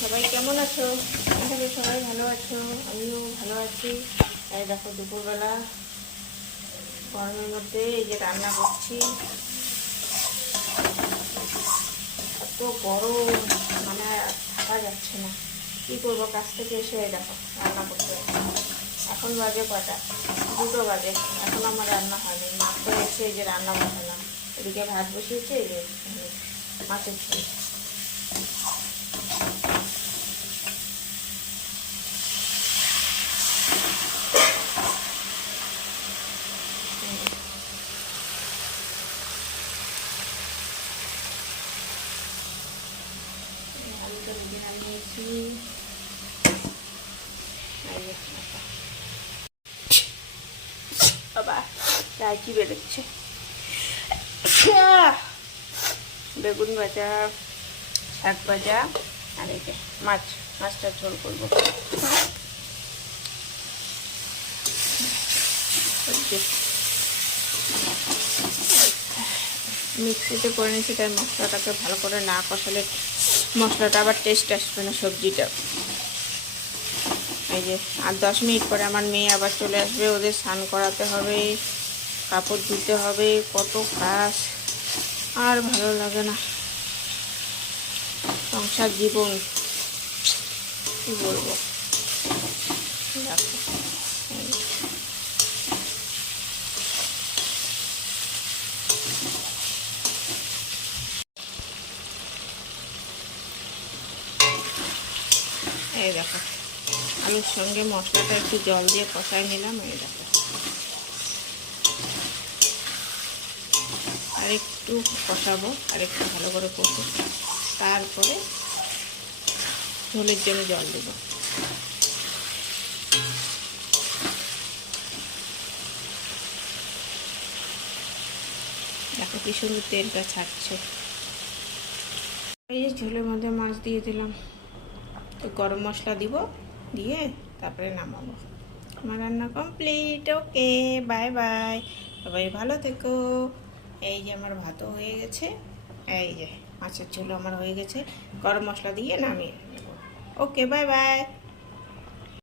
সবাই কেমন আছো? এখানে সবাই ভালো আছো, আমিও ভালো আছি। এই দেখো দুপুরবেলা, গরমের মধ্যে এই যে রান্না করছি। এত গরম মানে থাকা যাচ্ছে না। কি করব কাছ থেকে এসে দেখো রান্না করতে। এখন বাজে কটা দুটো বাজে। এখন আমার রান্না হয়নি। মাত্র এসে এই যে রান্না বসালাম। এদিকে ভাত বসিয়েছে, এই যে মাছের ঝোল। আলুটা ভেজে নামিয়েছি এই যে আটা। বাবা গায়ে কি বেরোচ্ছে বেগুন ভাজা, শাক ভাজা, আর এই যে মাছ মাছটার ঝোল করব মিক্সিতে করে নিয়েছি, তাই মশলাটাকে ভালো করে না কষালে মশলাটা আবার টেস্ট আসবে না সবজিটা। এই যে, আর দশ মিনিট পরে আমার মেয়ে আবার চলে আসবে, ওদের স্নান করাতে হবে, কাপড় ধুতে হবে, কত কাজ, আর ভালো লাগে না। সংসার জীবন, কী বলব? এই। দেখো। আলুর সঙ্গে মশলাটা একটু জল দিয়ে কষাই নিলাম, এই দেখো। আর একটু কষাবো, আর একটু ভালো করে কষে তারপরে ঝোলের জন্য জল দেবো। দেখো কি সুন্দর তেলটা ছাড়ছে। এই ঝোলের মধ্যে মাছ দিয়ে দিলাম। গরম মশলা দিব, দিয়ে তারপরে নামাবো। আমার রান্না কমপ্লিট ওকে বাই বাই সবাই ভালো থেকো। এই যে আমার ভাতও হয়ে গেছে। এই যে মাছের ঝোল আমার হয়ে গেছে। গরম মশলা দিয়ে নামিয়ে ওকে বাই বাই